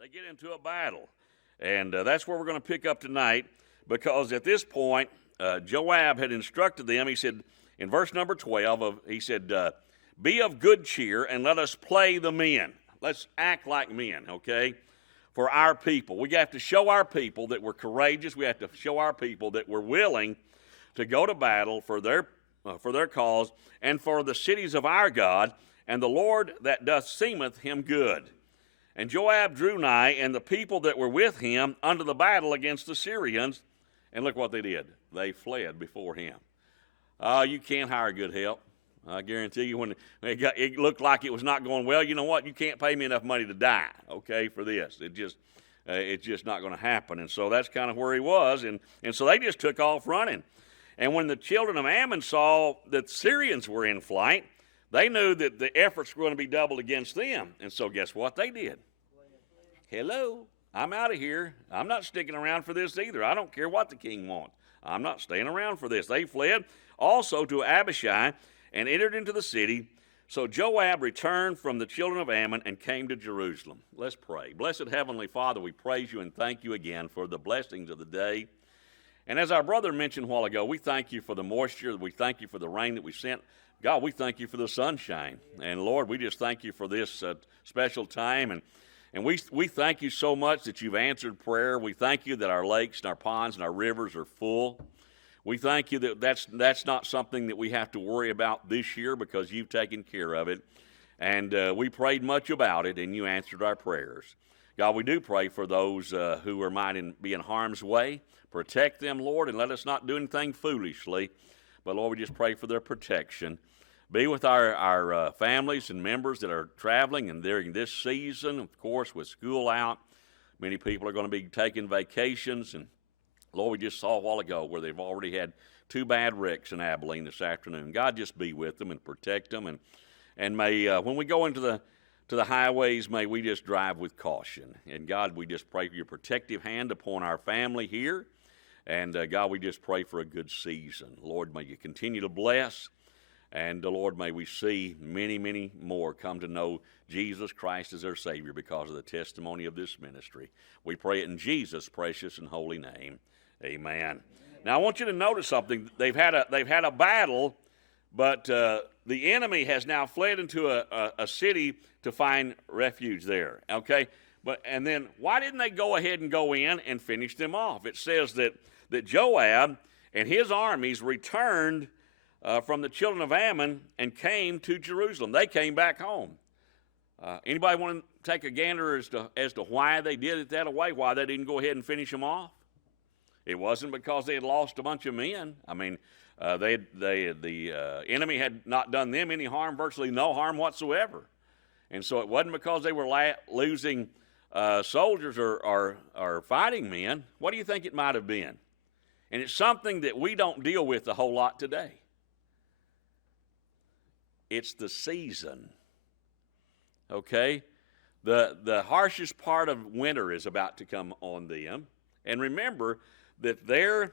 They get into a battle. And that's where we're going to pick up tonight, because at this point, Joab had instructed them. He said, in verse number 12, he said, be of good cheer and let us play the men. Let's act like men, okay, for our people. We have to show our people that we're courageous. We have to show our people that we're willing to go to battle for their cause and for the cities of our God, and the Lord that doth seemeth him good. And Joab drew nigh, and the people that were with him, unto the battle against the Syrians. And look what they did. They fled before him. You can't hire good help. I guarantee you, when it looked like it was not going well, you know what? You can't pay me enough money to die, okay, for this. It's just not going to happen. And so that's kind of where he was. And so they just took off running. And when the children of Ammon saw that the Syrians were in flight, they knew that the efforts were going to be doubled against them. And so guess what they did? Hello, I'm out of here. I'm not sticking around for this either. I don't care what the king wants. I'm not staying around for this. They fled also to Abishai and entered into the city. So Joab returned from the children of Ammon and came to Jerusalem. Let's pray. Blessed Heavenly Father, we praise you and thank you again for the blessings of the day. And as our brother mentioned a while ago, we thank you for the moisture. We thank you for the rain that we sent. God, we thank you for the sunshine. And Lord, we just thank you for this special time. And we thank you so much that you've answered prayer. We thank you that our lakes and our ponds and our rivers are full. We thank you that that's not something that we have to worry about this year, because you've taken care of it. And we prayed much about it, and you answered our prayers. God, we do pray for those who might be in harm's way. Protect them, Lord, and let us not do anything foolishly. But, Lord, we just pray for their protection. Be with our families and members that are traveling and during this season, of course, with school out. Many people are going to be taking vacations. And, Lord, we just saw a while ago where they've already had 2 bad wrecks in Abilene this afternoon. God, just be with them and protect them. And may, when we go into the highways, may we just drive with caution. And, God, we just pray for your protective hand upon our family here. And, God, we just pray for a good season. Lord, may you continue to bless. And, Lord, may we see many, many more come to know Jesus Christ as their Savior because of the testimony of this ministry. We pray it in Jesus' precious and holy name. Amen. Now, I want you to notice something. They've had a battle, but the enemy has now fled into a city to find refuge there. Okay? And then why didn't they go ahead and go in and finish them off? It says that Joab and his armies returned from the children of Ammon and came to Jerusalem. They came back home. Anybody want to take a gander as to why they did it that way, why they didn't go ahead and finish them off? It wasn't because they had lost a bunch of men. I mean, the enemy had not done them any harm, virtually no harm whatsoever. And so it wasn't because they were losing soldiers or fighting men. What do you think it might have been? And it's something that we don't deal with a whole lot today. It's the season, okay? The harshest part of winter is about to come on them. And remember that their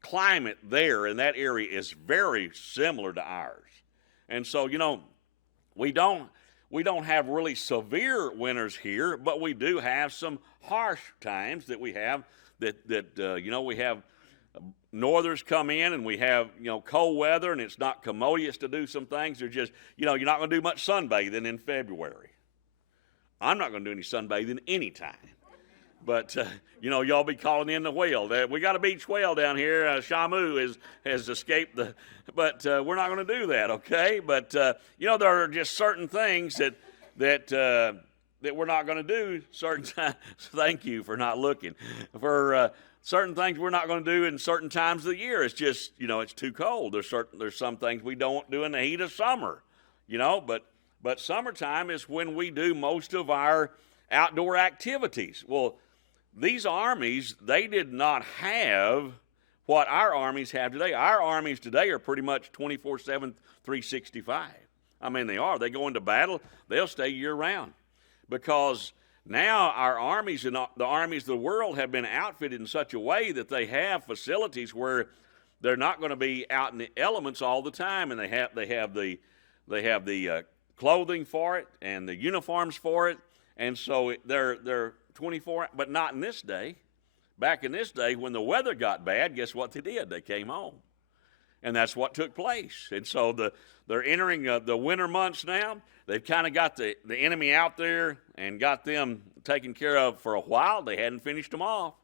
climate there in that area is very similar to ours. And so, we don't have really severe winters here, but we do have some harsh times that we have we have northers come in, and we have, cold weather, and it's not commodious to do some things. They're just, you're not going to do much sunbathing in February. I'm not going to do any sunbathing any time. But, y'all be calling in the whale. We got a beach whale down here. Shamu has escaped but we're not going to do that, okay? But, there are just certain things that we're not going to do certain times. Thank you for not looking. For certain things we're not going to do in certain times of the year. It's just, it's too cold. There's some things we don't do in the heat of summer, but summertime is when we do most of our outdoor activities. Well, these armies, they did not have what our armies have today. Our armies today are pretty much 24/7, 365. I mean, they are. They go into battle, they'll stay year-round. Because now our armies and the armies of the world have been outfitted in such a way that they have facilities where they're not going to be out in the elements all the time, and they have the clothing for it and the uniforms for it, And so they're 24, but not in this day. Back in this day, when the weather got bad, guess what they did? They came home. And that's what took place. And so they're entering the winter months now. They've kind of got the enemy out there and got them taken care of for a while. They hadn't finished them off.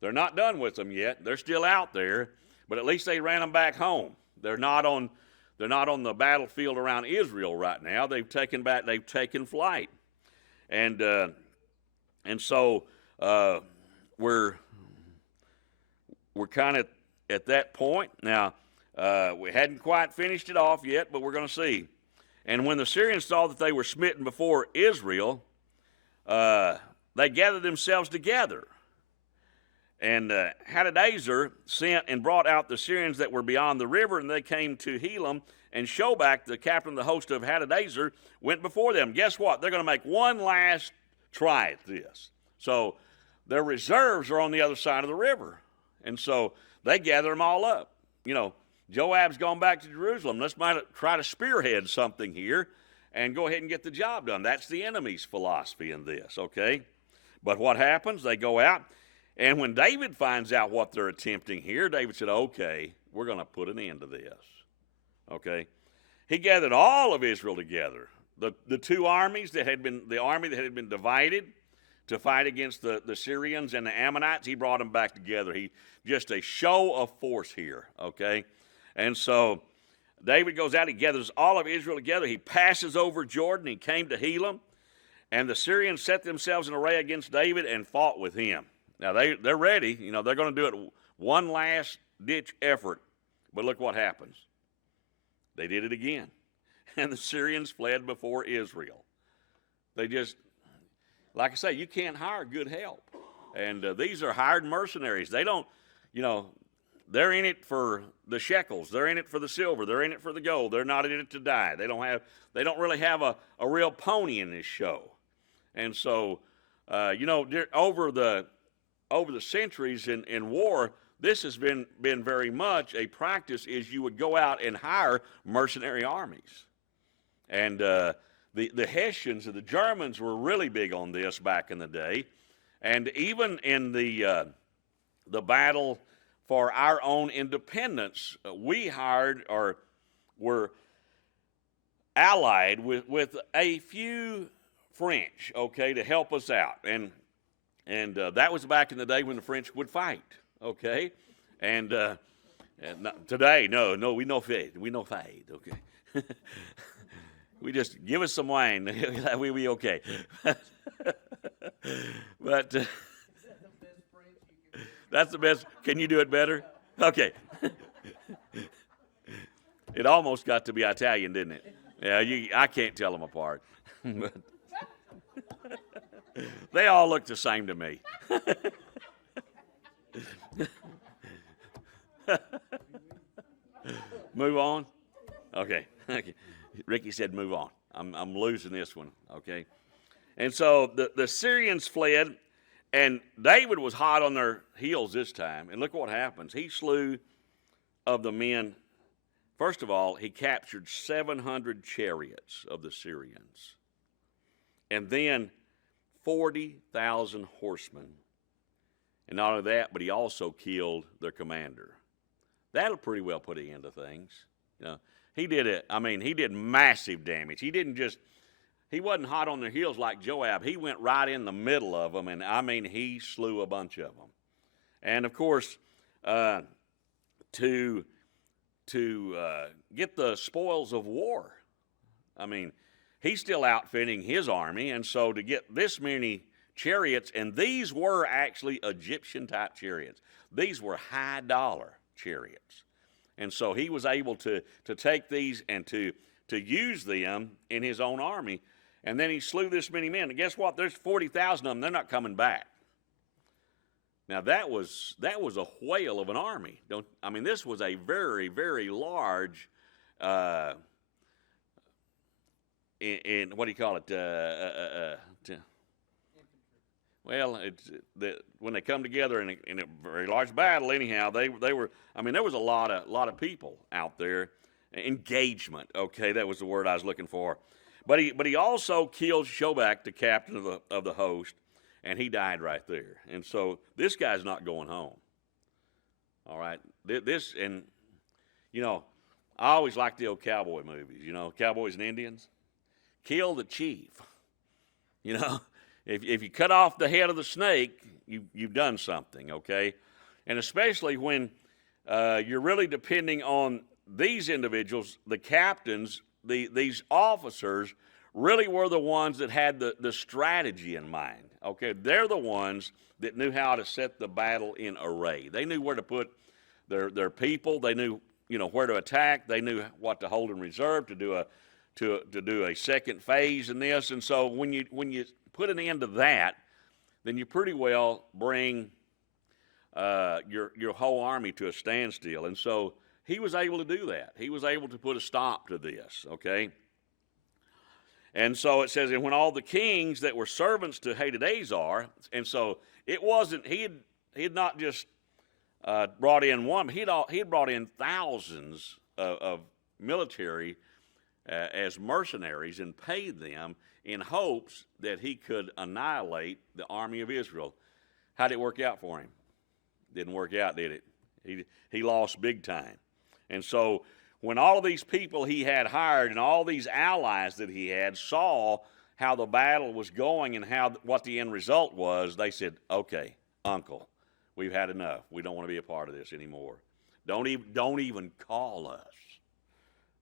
They're not done with them yet. They're still out there, but at least they ran them back home. They're not on the battlefield around Israel right now. They've taken flight. And so we're kind of at that point. Now, we hadn't quite finished it off yet, but we're going to see. And when the Syrians saw that they were smitten before Israel, they gathered themselves together. And Hadadezer sent and brought out the Syrians that were beyond the river, and they came to Helam, and Shobach, the captain of the host of Hadadezer, went before them. Guess what? They're going to make one last try at this. So their reserves are on the other side of the river. And so they gather them all up. You know, Joab's gone back to Jerusalem. Let's try to spearhead something here and go ahead and get the job done. That's the enemy's philosophy in this, okay? But what happens? They go out, and when David finds out what they're attempting here, David said, okay, we're going to put an end to this, okay? He gathered all of Israel together. The two armies that had been, the army that had been divided to fight against the Syrians and the Ammonites, he brought them back together. He just a show of force here, okay? And so David goes out, he gathers all of Israel together. He passes over Jordan. He came to Helam, and the Syrians set themselves in array against David and fought with him. Now, they're ready. You know, they're going to do it one last-ditch effort. But look what happens. They did it again. And the Syrians fled before Israel. They just, like I say, you can't hire good help. And these are hired mercenaries. They don't, you know, they're in it for the shekels. They're in it for the silver. They're in it for the gold. They're not in it to die. They don't really have a real pony in this show. And so, you know, over the centuries in war, this has been very much a practice. Is you would go out and hire mercenary armies. And the Hessians, the Germans, were really big on this back in the day. And even in the battle for our own independence, we hired or were allied with a few French, okay, to help us out. And that was back in the day when the French would fight, okay? And today, no, we no fight, okay? We just give us some wine, we be okay. But that's the best. Can you do it better? Okay. It almost got to be Italian, didn't it? Yeah, I can't tell them apart. But they all look the same to me. Move on? Okay. Ricky said move on. I'm losing this one, okay? And so the Syrians fled, and David was hot on their heels this time. And look what happens. He slew of the men. First of all, he captured 700 chariots of the Syrians. And then 40,000 horsemen. And not only that, but he also killed their commander. That'll pretty well put an end to things. You know, he did massive damage. He wasn't hot on their heels like Joab. He went right in the middle of them, and he slew a bunch of them. And of course, to get the spoils of war, he's still outfitting his army, and so to get this many chariots, and these were actually Egyptian-type chariots. These were high-dollar chariots. And so he was able to take these and to use them in his own army. And then he slew this many men. And guess what? There's 40,000 of them. They're not coming back. Now that was a whale of an army. This was a very, very large. In what do you call it? Well, when they come together in a very large battle, anyhow, they were. There was a lot of people out there. Engagement, okay, that was the word I was looking for. But he also killed Shobach, the captain of the host, and he died right there. And so this guy's not going home. All right, this, and you know, I always like the old cowboy movies. You know, cowboys and Indians. Kill the chief. You know, if you cut off the head of the snake, you've done something. Okay, and especially when you're really depending on these individuals, the captains, these officers, really were the ones that had the strategy in mind. Okay, they're the ones that knew how to set the battle in array. They knew where to put their people. They knew, you know, where to attack. They knew what to hold in reserve to do a second phase in this. And so when you put an end to that, then you pretty well bring your whole army to a standstill. And so he was able to do that. He was able to put a stop to this, okay? And so it says, and when all the kings that were servants to Hadadezer, and so it wasn't, he had not just brought in one, he had brought in thousands of military as mercenaries and paid them in hopes that he could annihilate the army of Israel. How did it work out for him? Didn't work out, did it? He lost big time. And so when all of these people he had hired and all these allies that he had saw how the battle was going and what the end result was, they said, okay, uncle, we've had enough. We don't want to be a part of this anymore. Don't even call us.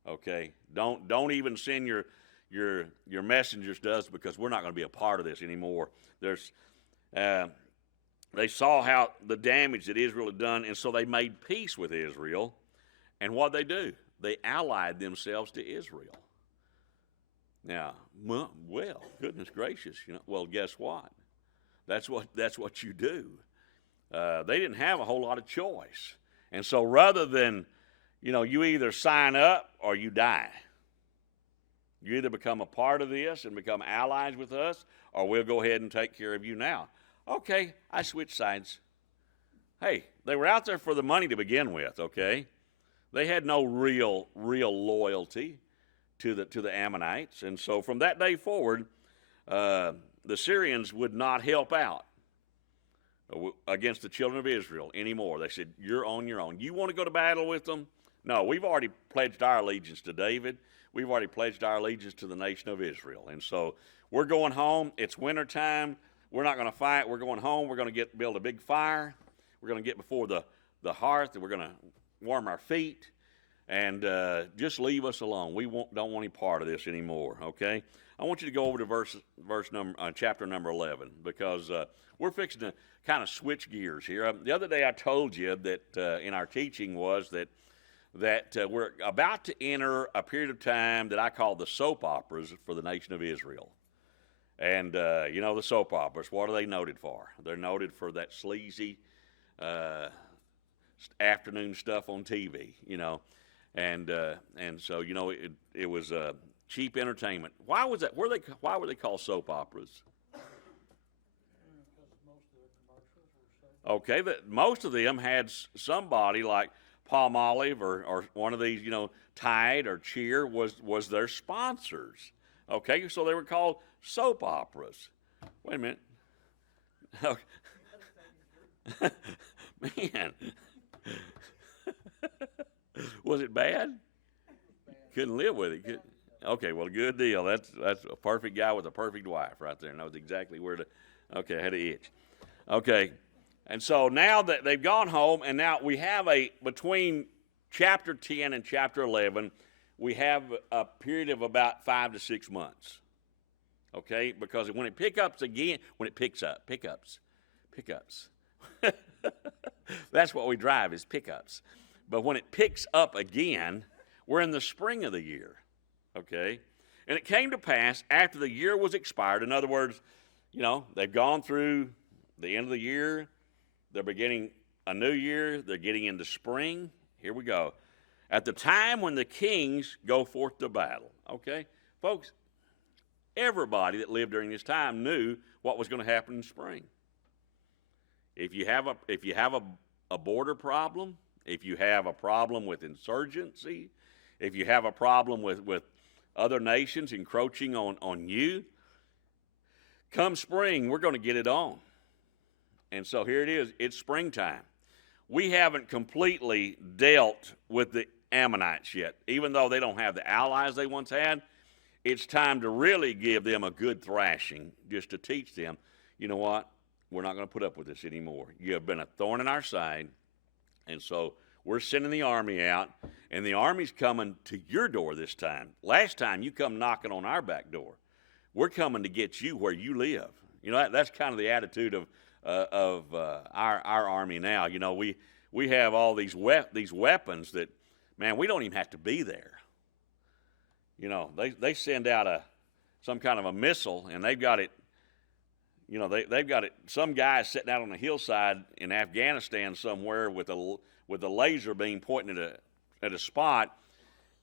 Okay? Don't even send your messengers to us, because we're not going to be a part of this anymore. They saw how the damage that Israel had done, and so they made peace with Israel. And what they do? They allied themselves to Israel. Now, well, goodness gracious, you know. Well, guess what? That's what you do. They didn't have a whole lot of choice, and so rather than, you know, you either sign up or you die. You either become a part of this and become allies with us, or we'll go ahead and take care of you now. Okay, I switched sides. Hey, they were out there for the money to begin with, okay? They had no real loyalty to the Ammonites. And so from that day forward, the Syrians would not help out against the children of Israel anymore. They said, you're on your own. You want to go to battle with them? No, we've already pledged our allegiance to David. We've already pledged our allegiance to the nation of Israel. And so we're going home. It's wintertime. We're not going to fight. We're going home. We're going to build a big fire. We're going to get before the hearth, and we're going to warm our feet, and just leave us alone. We don't want any part of this anymore, okay? I want you to go over to chapter number 11, because we're fixing to kind of switch gears here. The other day I told you that in our teaching was that we're about to enter a period of time that I call the soap operas for the nation of Israel. And, you know, the soap operas, what are they noted for? They're noted for that sleazy afternoon stuff on TV, you know. And so, you know, it was cheap entertainment. Why was that? Why were they called soap operas? Okay, most of them had somebody like Palmolive or one of these, you know, Tide or Cheer was their sponsors. Okay, so they were called soap operas. Wait a minute. Man. Was it bad? Couldn't live with it. Okay, well, good deal. That's a perfect guy with a perfect wife right there. Knows exactly where to. Okay, I had to itch. Okay, and so now that they've gone home, and now we have between chapter 10 and chapter 11, we have a period of about 5 to 6 months. Okay, because when it picks up, pickups. That's what we drive, is pickups. But when it picks up again, we're in the spring of the year, okay? And it came to pass after the year was expired. In other words, you know, they've gone through the end of the year. They're beginning a new year. They're getting into spring. Here we go. At the time when the kings go forth to battle, okay? Folks, everybody that lived during this time knew what was going to happen in spring. If you have a border problem, if you have a problem with insurgency, if you have a problem with other nations encroaching on you. Come spring, we're going to get it on. And so here it is. It's springtime. We haven't completely dealt with the Ammonites yet. Even though they don't have the allies they once had, it's time to really give them a good thrashing, just to teach them, you know what, we're not going to put up with this anymore. You have been a thorn in our side, and so we're sending the army out, and the army's coming to your door this time. Last time you come knocking on our back door. We're coming to get you where you live. You know, that's kind of the attitude of our army now. You know, we have all these weapons that, man, we don't even have to be there. You know, they send out some kind of a missile, and they've got it. You know, they've got it. Some guy sitting out on a hillside in Afghanistan somewhere with a laser beam pointing at a spot,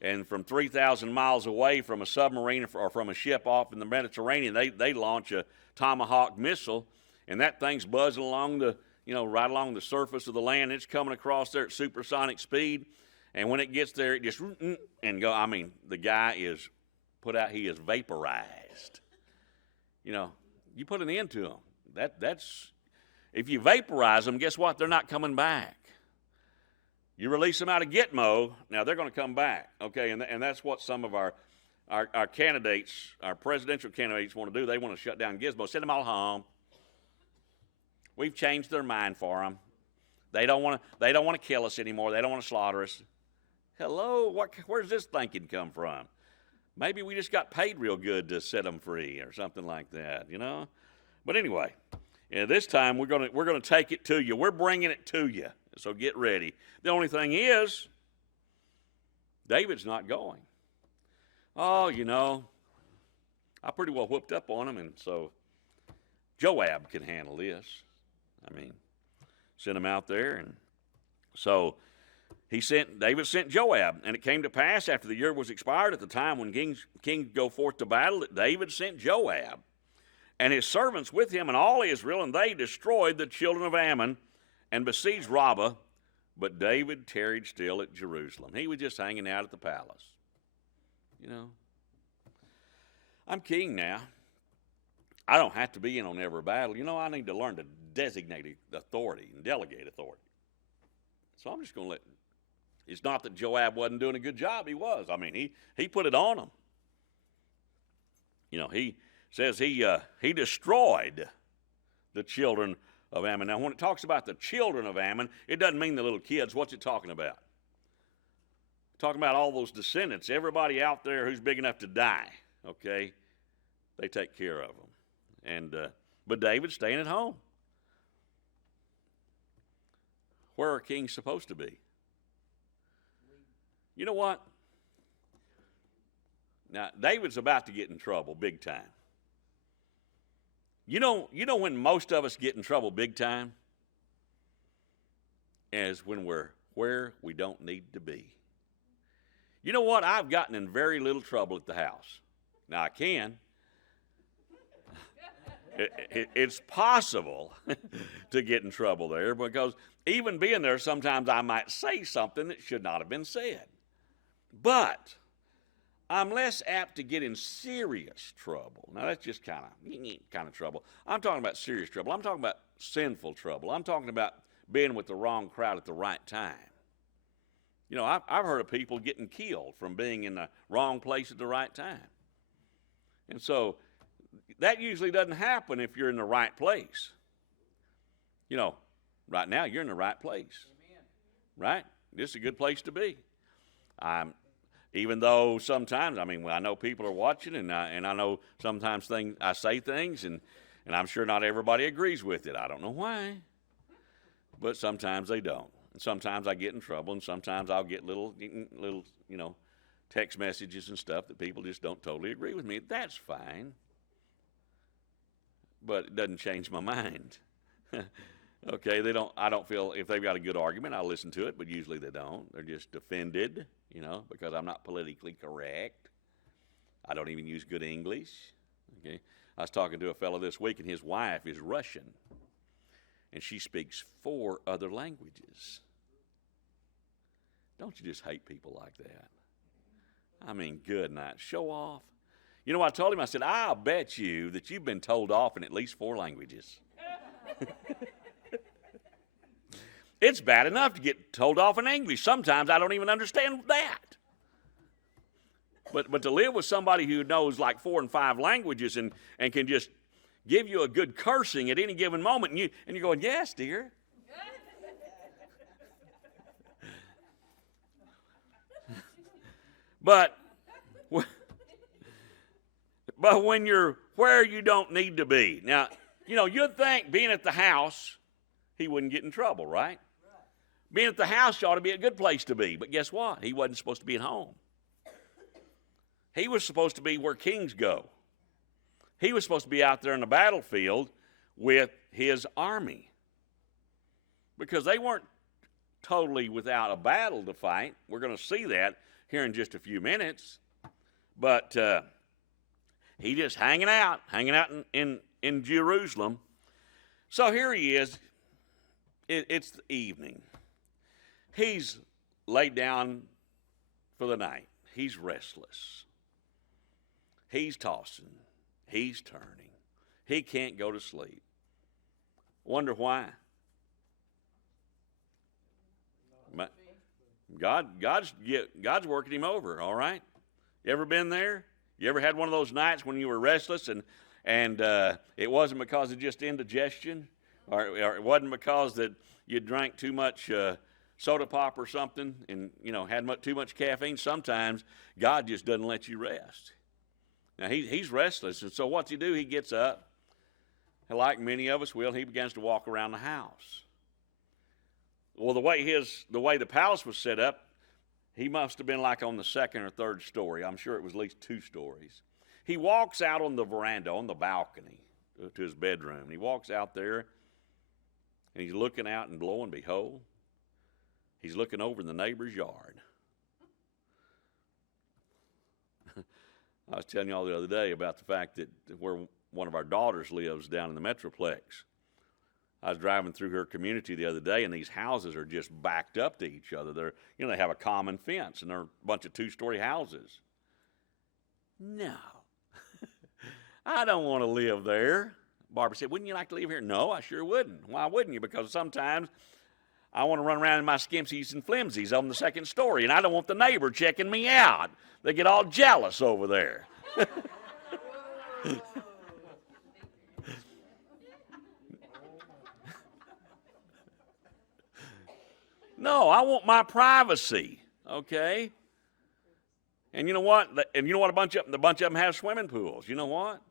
and from 3,000 miles away from a submarine or from a ship off in the Mediterranean, they launch a Tomahawk missile, and that thing's buzzing along right along the surface of the land. It's coming across there at supersonic speed. And when it gets there, it just and go. I mean, the guy is put out. He is vaporized. You know, you put an end to them. That's if you vaporize them. Guess what? They're not coming back. You release them out of Gitmo. Now they're going to come back. Okay, and that's what some of our candidates, our presidential candidates, want to do. They want to shut down Gizmo. Send them all home. We've changed their mind for them. They don't want to kill us anymore. They don't want to slaughter us. Hello, where's this thinking come from? Maybe we just got paid real good to set them free or something like that, you know. But anyway, this time we're gonna take it to you. We're bringing it to you. So get ready. The only thing is, David's not going. Oh, you know, I pretty well whooped up on him, and so Joab can handle this. I mean, sent him out there, and so David sent Joab, and it came to pass after the year was expired, at the time when kings go forth to battle, that David sent Joab and his servants with him and all Israel, and they destroyed the children of Ammon and besieged Rabbah, but David tarried still at Jerusalem. He was just hanging out at the palace. You know, I'm king now. I don't have to be in on every battle. You know, I need to learn to designate authority and delegate authority. So I'm just going to let. It's not that Joab wasn't doing a good job. He was. I mean, he put it on them. You know, he says he destroyed the children of Ammon. Now, when it talks about the children of Ammon, it doesn't mean the little kids. What's it talking about? Talking about all those descendants, everybody out there who's big enough to die. Okay, they take care of them. And but David's staying at home. Where are kings supposed to be? You know what? Now, David's about to get in trouble big time. You know when most of us get in trouble big time? Is when we're where we don't need to be. You know what? I've gotten in very little trouble at the house. Now, I can. It's possible to get in trouble there, because even being there, sometimes I might say something that should not have been said. But I'm less apt to get in serious trouble. Now, that's just kind of trouble. I'm talking about serious trouble. I'm talking about sinful trouble. I'm talking about being with the wrong crowd at the right time. You know, I've heard of people getting killed from being in the wrong place at the right time. And so that usually doesn't happen if you're in the right place. You know, right now you're in the right place. Amen. Right? This is a good place to be. Even though sometimes, I mean, I know people are watching, and I know sometimes I say things, and I'm sure not everybody agrees with it. I don't know why, but sometimes they don't. And sometimes I get in trouble, and sometimes I'll get little, text messages and stuff that people just don't totally agree with me. That's fine, but it doesn't change my mind. Okay, I don't feel, if they've got a good argument, I'll listen to it, but usually they don't. They're just offended, because I'm not politically correct. I don't even use good English. Okay, I was talking to a fellow this week, and his wife is Russian, and she speaks 4 other languages. Don't you just hate people like that? I mean, good night. Show off. You know what I told him? I said, I'll bet you that you've been told off in at least 4 languages. It's bad enough to get told off in English. Sometimes I don't even understand that. But to live with somebody who knows like 4 and 5 languages and can just give you a good cursing at any given moment, and you're going, yes, dear. But when you're where you don't need to be. Now, you'd think being at the house, he wouldn't get in trouble, right? Being at the house ought to be a good place to be. But guess what? He wasn't supposed to be at home. He was supposed to be where kings go. He was supposed to be out there in the battlefield with his army. Because they weren't totally without a battle to fight. We're going to see that here in just a few minutes. But he just hanging out in Jerusalem. So here he is. It's the evening. He's laid down for the night. He's restless. He's tossing. He's turning. He can't go to sleep. Wonder why? God's working him over, all right? You ever been there? You ever had one of those nights when you were restless and it wasn't because of just indigestion, or it wasn't because that you drank too much soda pop or something and, had too much caffeine? Sometimes God just doesn't let you rest. Now, he's restless, and so what's he do? He gets up, and like many of us will, he begins to walk around the house. Well, the way the palace was set up, he must have been like on the 2nd or 3rd story. I'm sure it was at least 2 stories. He walks out on the veranda, on the balcony, to his bedroom. He walks out there, and he's looking out, and lo and behold, he's looking over in the neighbor's yard. I was telling y'all the other day about the fact that where one of our daughters lives down in the Metroplex. I was driving through her community the other day, and these houses are just backed up to each other. They have a common fence, and they're a bunch of 2-story houses. No. I don't want to live there. Barbara said, wouldn't you like to live here? No, I sure wouldn't. Why wouldn't you? Because sometimes I want to run around in my skimsies and flimsies on the 2nd story, and I don't want the neighbor checking me out. They get all jealous over there. No, I want my privacy, okay? And you know what? A bunch of them have swimming pools. You know what?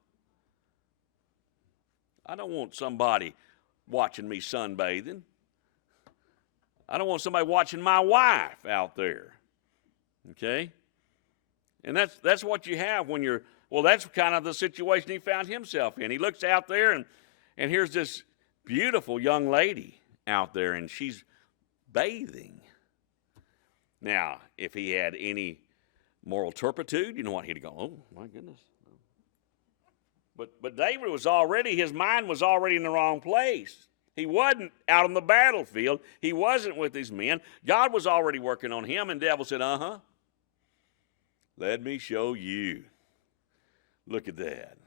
I don't want somebody watching me sunbathing. I don't want somebody watching my wife out there. Okay? And that's what you have when you're, well, that's kind of the situation he found himself in. He looks out there, and here's this beautiful young lady out there, and she's bathing. Now, if he had any moral turpitude, you know what? He'd go, oh, my goodness. But David his mind was already in the wrong place. He wasn't out on the battlefield. He wasn't with his men. God was already working on him, and the devil said, let me show you. Look at that.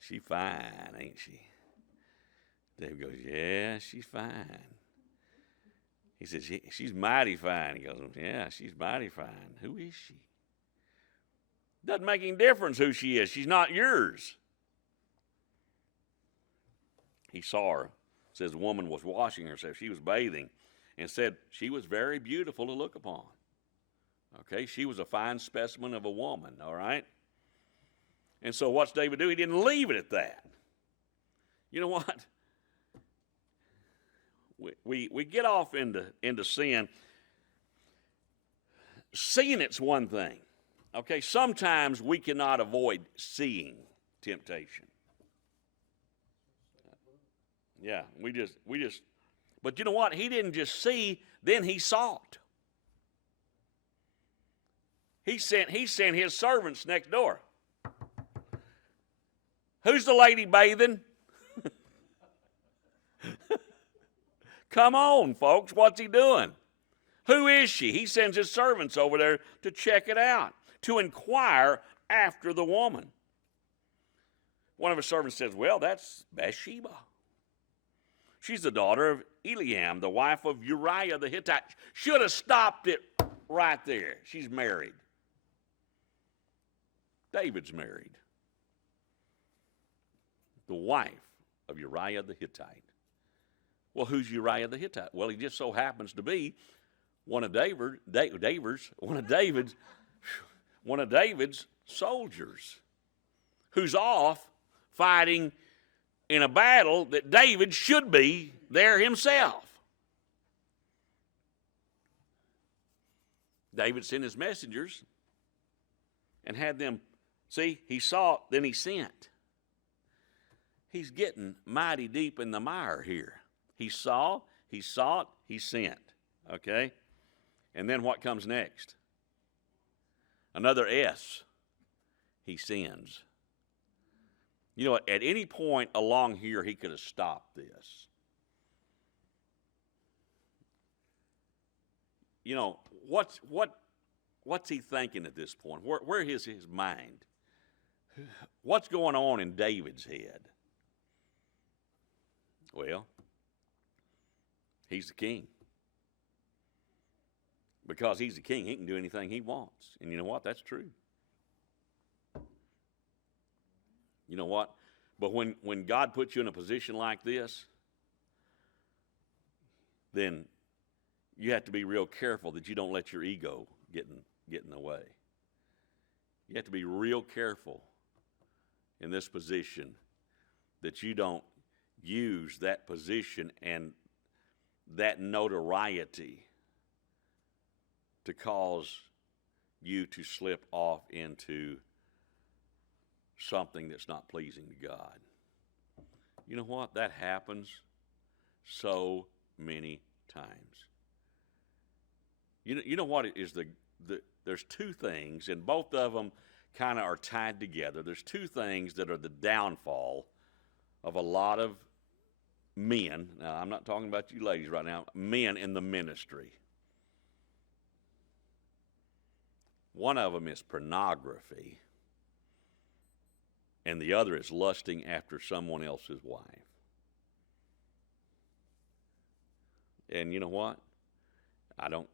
She fine, ain't she? David goes, yeah, she's fine. He says, she's mighty fine. He goes, yeah, she's mighty fine. Who is she? Doesn't make any difference who she is. She's not yours. He saw her. Says the woman was washing herself. She was bathing. And said she was very beautiful to look upon. Okay, she was a fine specimen of a woman, all right? And so what's David do? He didn't leave it at that. You know what? We get off into sin. Seeing it's one thing. Okay, sometimes we cannot avoid seeing temptation. Yeah, we just but you know what? He didn't just see, then he sought. He sent his servants next door. Who's the lady bathing? Come on, folks, what's he doing? Who is she? He sends his servants over there to check it out, to inquire after the woman. One of his servants says, well, that's Bathsheba. She's the daughter of Eliam, the wife of Uriah the Hittite. Should have stopped it right there. She's married. David's married. The wife of Uriah the Hittite. Well, who's Uriah the Hittite? Well, he just so happens to be one of David's soldiers, who's off fighting in a battle that David should be there himself. David sent his messengers and had them, see, he sought, then he sent. He's getting mighty deep in the mire here. He saw, he sought, he sent. Okay? And then what comes next? Another S. He sends. You know what? At any point along here, he could have stopped this. You know, what's he thinking at this point? Where is his mind? What's going on in David's head? Well, he's the king. Because he's the king, he can do anything he wants. And you know what? That's true. You know what? But when God puts you in a position like this, then you have to be real careful that you don't let your ego get in the way. You have to be real careful in this position that you don't use that position and that notoriety to cause you to slip off into something that's not pleasing to God. You know what? That happens so many times. You know what is there's two things, and both of them kind of are tied together. There's two things that are the downfall of a lot of men. Now, I'm not talking about you ladies right now. Men in the ministry. One of them is pornography, and the other is lusting after someone else's wife. And you know what? I'm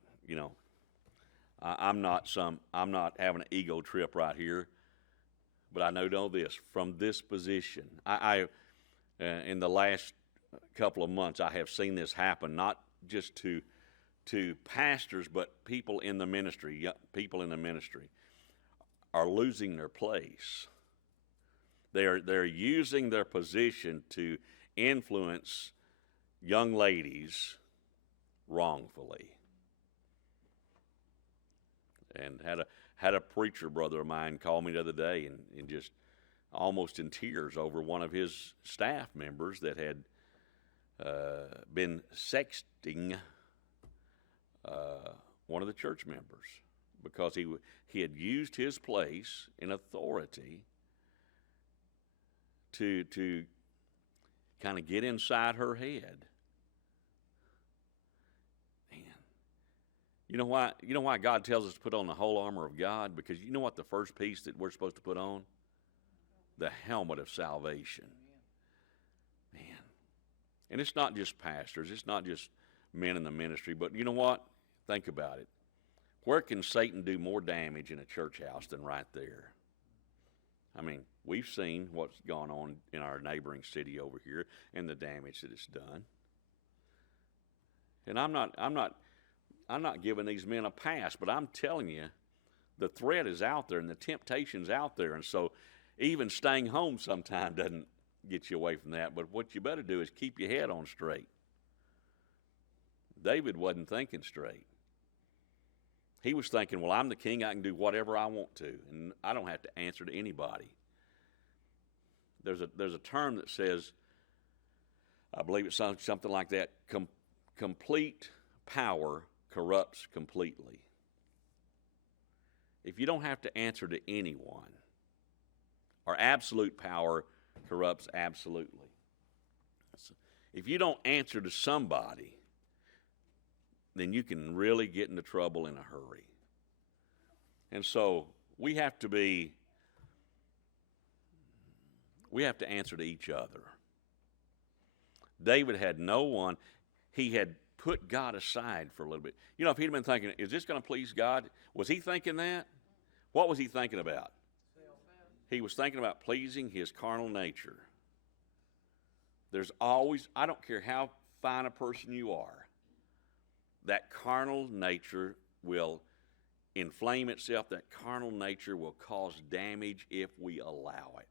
not having an ego trip right here, but I know this from this position. I in the last couple of months, I have seen this happen, not just to pastors, but people in the ministry. People in the ministry are losing their place. They're using their position to influence young ladies wrongfully. And had a preacher brother of mine call me the other day and just almost in tears over one of his staff members that had been sexting one of the church members because he had used his place in authority to kind of get inside her head. You know why God tells us to put on the whole armor of God? Because you know what the first piece that we're supposed to put on? The helmet of salvation. Man. And it's not just pastors. It's not just men in the ministry. But you know what? Think about it. Where can Satan do more damage in a church house than right there? I mean, we've seen what's gone on in our neighboring city over here and the damage that it's done. And I'm not giving these men a pass, but I'm telling you, the threat is out there and the temptation's out there. And so even staying home sometime doesn't get you away from that. But what you better do is keep your head on straight. David wasn't thinking straight. He was thinking, well, I'm the king. I can do whatever I want to, and I don't have to answer to anybody. There's a term that says, I believe it's something like that, complete power corrupts completely. If you don't have to answer to anyone, or absolute power corrupts absolutely. If you don't answer to somebody, then you can really get into trouble in a hurry. And so we have to answer to each other. David had no one. He had put God aside for a little bit. You know, if he'd been thinking, is this going to please God? Was he thinking that? What was he thinking about? He was thinking about pleasing his carnal nature. There's always, I don't care how fine a person you are, that carnal nature will inflame itself. That carnal nature will cause damage if we allow it.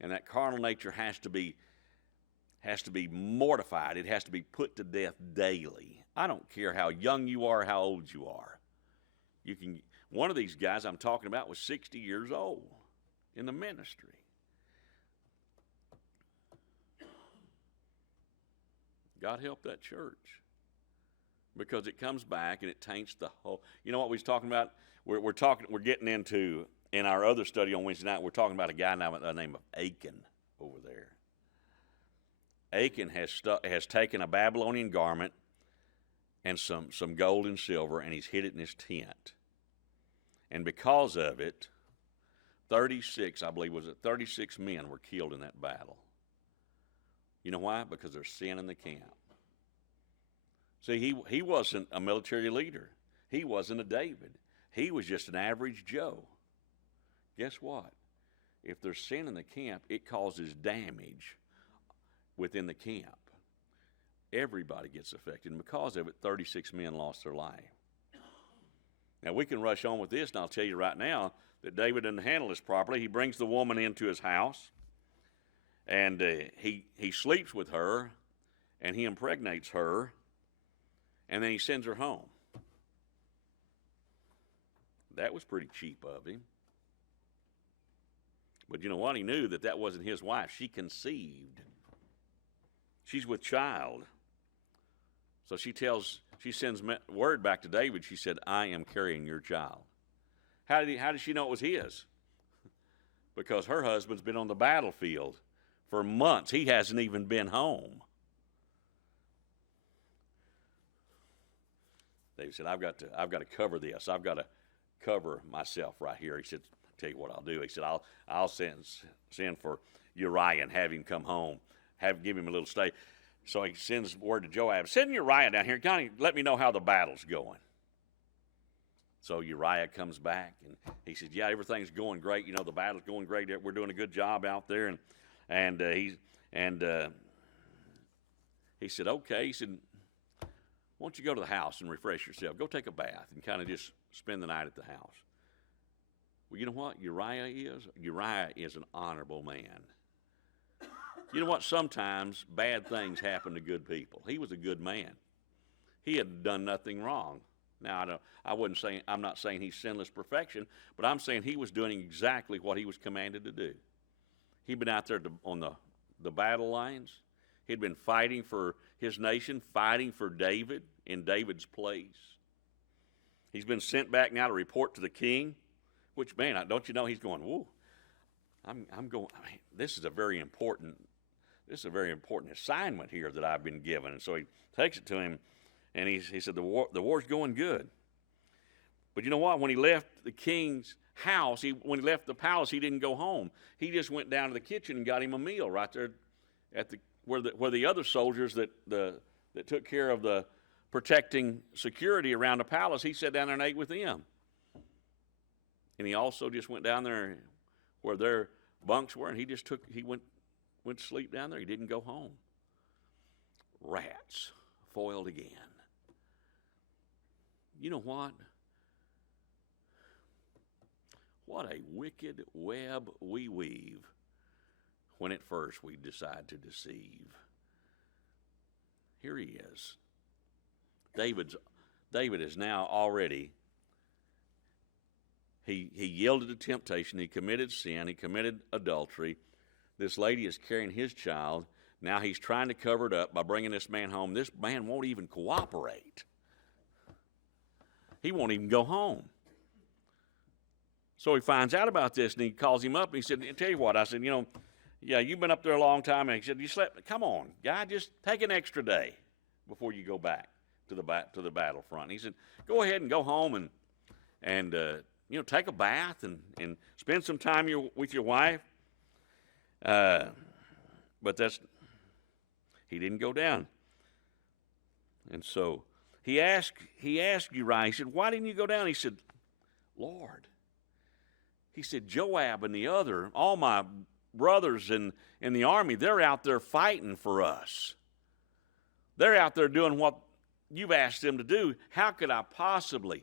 And that carnal nature has to be mortified. It has to be put to death daily. I don't care how young you are, how old you are. One of these guys I'm talking about was 60 years old in the ministry. God help that church, because it comes back and it taints the whole. You know what we was talking about? We're getting into, in our other study on Wednesday night, we're talking about a guy by the name of Achan over there. Achan has taken a Babylonian garment and some gold and silver, and he's hid it in his tent. And because of it, 36 men were killed in that battle. You know why? Because there's sin in the camp. See, he wasn't a military leader. He wasn't a David. He was just an average Joe. Guess what? If there's sin in the camp, it causes damage within the camp. Everybody gets affected, and because of it, 36 men lost their life. Now, we can rush on with this, and I'll tell you right now that David didn't handle this properly. He brings the woman into his house, and he sleeps with her, and he impregnates her, and then he sends her home. That was pretty cheap of him. But you know what? He knew that wasn't his wife. She conceived. She's with child. So she sends word back to David. She said, I am carrying your child. How did she know it was his? Because her husband's been on the battlefield for months. He hasn't even been home. David said, I've got to cover this. I've got to cover myself right here. He said, I'll tell you what I'll do. He said, I'll send for Uriah and have him come home. Give him a little stay. So he sends word to Joab, send Uriah down here. Kind of let me know how the battle's going. So Uriah comes back, and he says, yeah, everything's going great. You know, the battle's going great. We're doing a good job out there. And he said, okay. He said, why don't you go to the house and refresh yourself? Go take a bath and kind of just spend the night at the house. Well, you know what Uriah is? Uriah is an honorable man. You know what? Sometimes bad things happen to good people. He was a good man. He had done nothing wrong. Now, I'm not saying he's sinless perfection, but I'm saying he was doing exactly what he was commanded to do. He'd been out there on the battle lines. He'd been fighting for his nation, fighting for David in David's place. He's been sent back now to report to the king, which, man, don't you know, he's going, whoa, I'm going, this is a very important assignment here that I've been given. And so he takes it to him, and he said, the war's going good. But you know what? When he left the king's house, when he left the palace, he didn't go home. He just went down to the kitchen and got him a meal right there at where the other soldiers that took care of the protecting security around the palace, he sat down there and ate with them. And he also just went down there where their bunks were, and he went to sleep down there. He didn't go home. Rats, foiled again. You know what? What a wicked web we weave when at first we decide to deceive. Here he is. David is now already, he yielded to temptation, he committed sin, he committed adultery. This lady is carrying his child. Now he's trying to cover it up by bringing this man home. This man won't even cooperate. He won't even go home. So he finds out about this, and he calls him up, and he said, tell you what, I said, yeah, you've been up there a long time. And he said, you slept, come on, guy, just take an extra day before you go back. to the battlefront. He said, go ahead and go home and take a bath and spend some time with your wife. But he didn't go down. And so he asked Uriah, he said, why didn't you go down? He said, Lord, he said, Joab and all my brothers in the army, they're out there fighting for us. They're out there doing what you've asked them to do. How could I possibly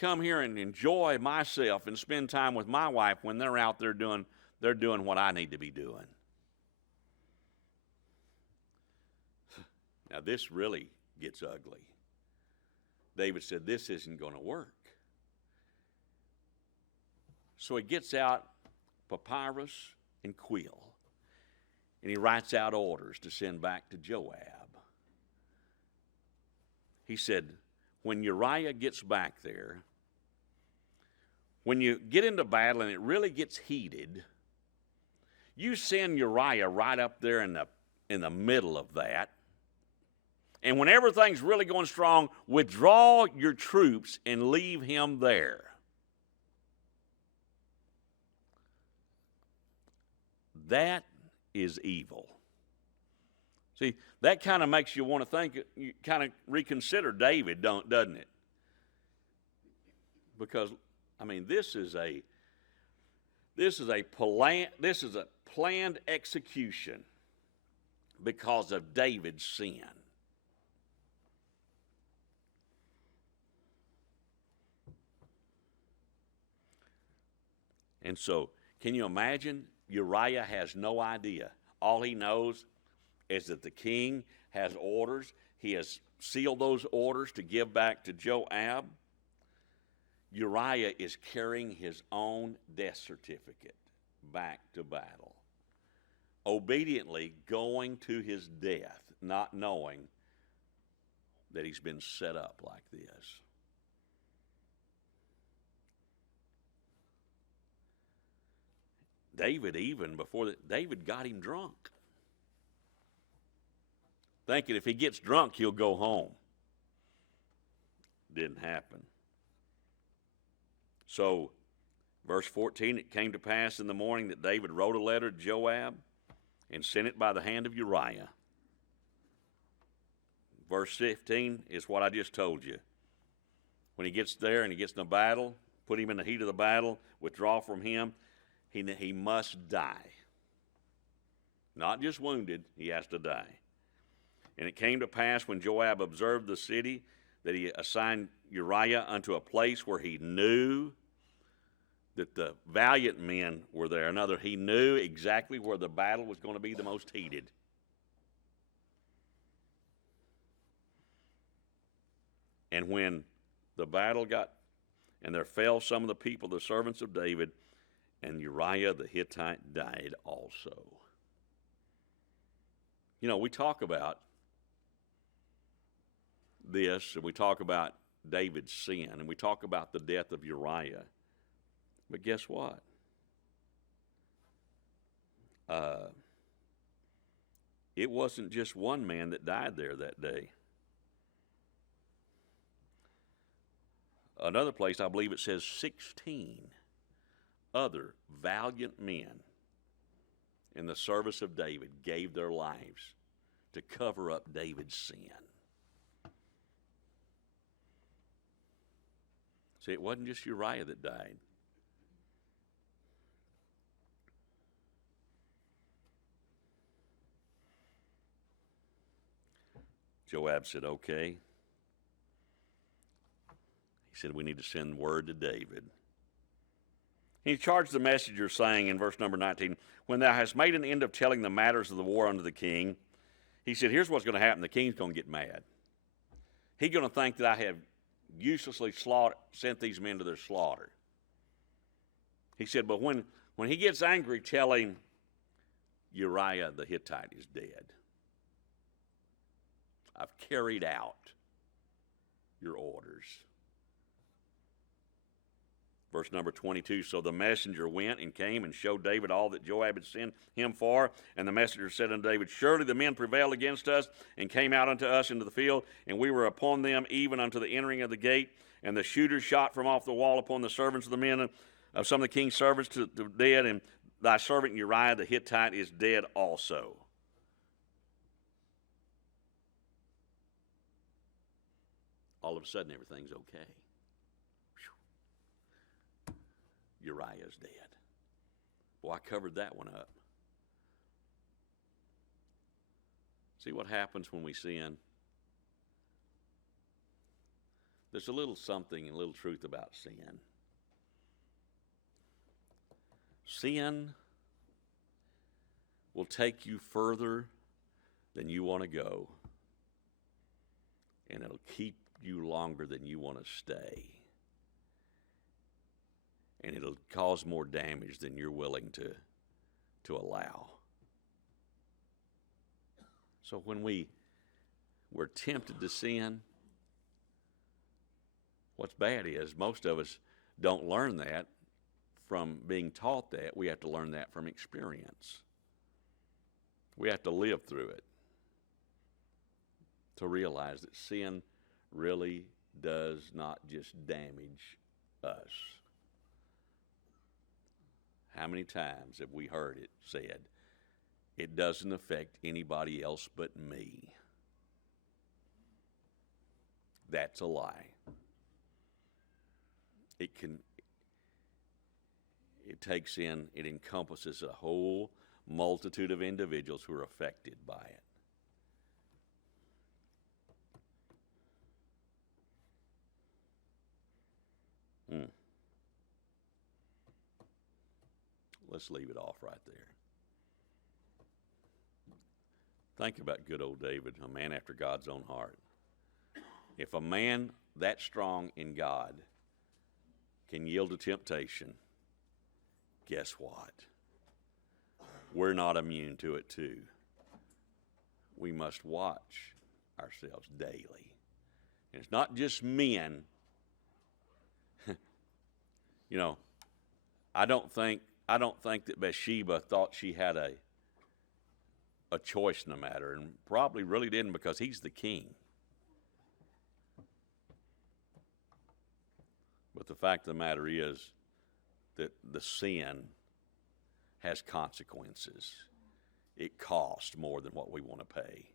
come here and enjoy myself and spend time with my wife when they're out there doing what I need to be doing? Now this really gets ugly. David said, this isn't going to work. So he gets out papyrus and quill, and he writes out orders to send back to Joab. He said, when Uriah gets back there, when you get into battle and it really gets heated, you send Uriah right up there in the middle of that. And when everything's really going strong, withdraw your troops and leave him there. That is evil. See, that kind of makes you want to think, you kind of reconsider David, doesn't it? Because, I mean, this is a planned execution because of David's sin. And so, can you imagine? Uriah has no idea. All he knows is that the king has orders. He has sealed those orders to give back to Joab. Uriah is carrying his own death certificate back to battle, obediently going to his death, not knowing that he's been set up like this. David, even before that, David got him drunk, thinking if he gets drunk, he'll go home. Didn't happen. So, verse 14, it came to pass in the morning that David wrote a letter to Joab and sent it by the hand of Uriah. Verse 15 is what I just told you. When he gets there and he gets in the battle, put him in the heat of the battle, withdraw from him. He must die. Not just wounded, he has to die. And it came to pass when Joab observed the city that he assigned Uriah unto a place where he knew that the valiant men were there. In other words, he knew exactly where the battle was going to be the most heated. And when the battle and there fell some of the people, the servants of David, and Uriah the Hittite died also. You know, we talk about this, and we talk about David's sin, and we talk about the death of Uriah. But guess what? It wasn't just one man that died there that day. Another place, I believe it says 16 other valiant men in the service of David gave their lives to cover up David's sin. See, it wasn't just Uriah that died. Joab said, okay. He said, we need to send word to David. He charged the messenger, saying in verse number 19, when thou hast made an end of telling the matters of the war unto the king, he said, here's what's going to happen. The king's going to get mad. He's going to think that I have uselessly sent these men to their slaughter. He said, but when he gets angry, tell him Uriah the Hittite is dead. I've carried out your orders. Verse number 22, so the messenger went and came and showed David all that Joab had sent him for. And the messenger said unto David, surely the men prevailed against us and came out unto us into the field, and we were upon them even unto the entering of the gate. And the shooters shot from off the wall upon the servants of the men of some of the king's servants to dead, and thy servant Uriah the Hittite is dead also. All of a sudden, everything's okay. Uriah's dead. Well, I covered that one up. See what happens when we sin? There's a little something and a little truth about sin. Sin will take you further than you want to go, and it'll keep you longer than you want to stay. And it'll cause more damage than you're willing to allow. So when we're tempted to sin, what's bad is most of us don't learn that from being taught that. We have to learn that from experience. We have to live through it to realize that sin really does not just damage us. How many times have we heard it said, it doesn't affect anybody else but me? That's a lie. It encompasses a whole multitude of individuals who are affected by it. Let's leave it off right there. Think about good old David, a man after God's own heart. If a man that strong in God can yield to temptation, guess what? We're not immune to it too. We must watch ourselves daily. And it's not just men. You know, I don't think that Bathsheba thought she had a choice in the matter, and probably really didn't, because he's the king. But the fact of the matter is that the sin has consequences. It costs more than what we want to pay.